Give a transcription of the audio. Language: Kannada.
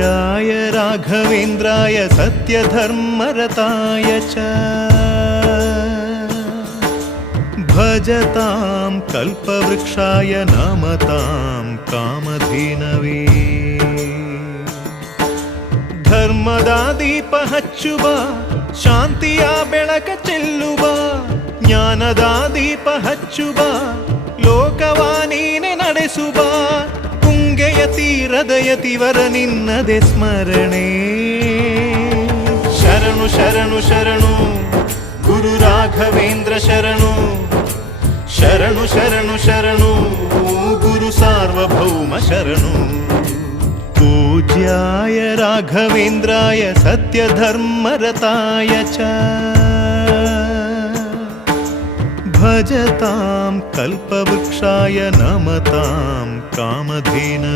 पूज्याय राघवेन्द्राय सत्यधर्मरताय च भजतां कल्पवृक्षाय नमतां कामधेनवे ಧರ್ಮದ ದೀಪ ಹಚ್ಚುವ ಶಾಂತಿಯ ಬೆಳಕ ಚೆಲ್ಲುವ ಜ್ಞಾನದ ದೀಪ ಹಚ್ಚುವ ಲೋಕವ ನೀನೆ ನಡೆಸುವ ತುಂಗೆಯ ತೀರದ ಯತಿವರ ನಿನ್ನದೆ ಸ್ಮರಣೆ ಶರಣು ಶರಣು ಶರಣು ಗುರು ರಾಘವೇಂದ್ರ ಶರಣು ಶರಣು ಶರಣು ಶರಣು ಗುರು ಸಾರ್ವಭೌಮ ಶರಣು पूज्याय राघवेन्द्राय सत्यधर्मरताय च भजतां कल्पवृक्षाय नमतां कामधेनवे।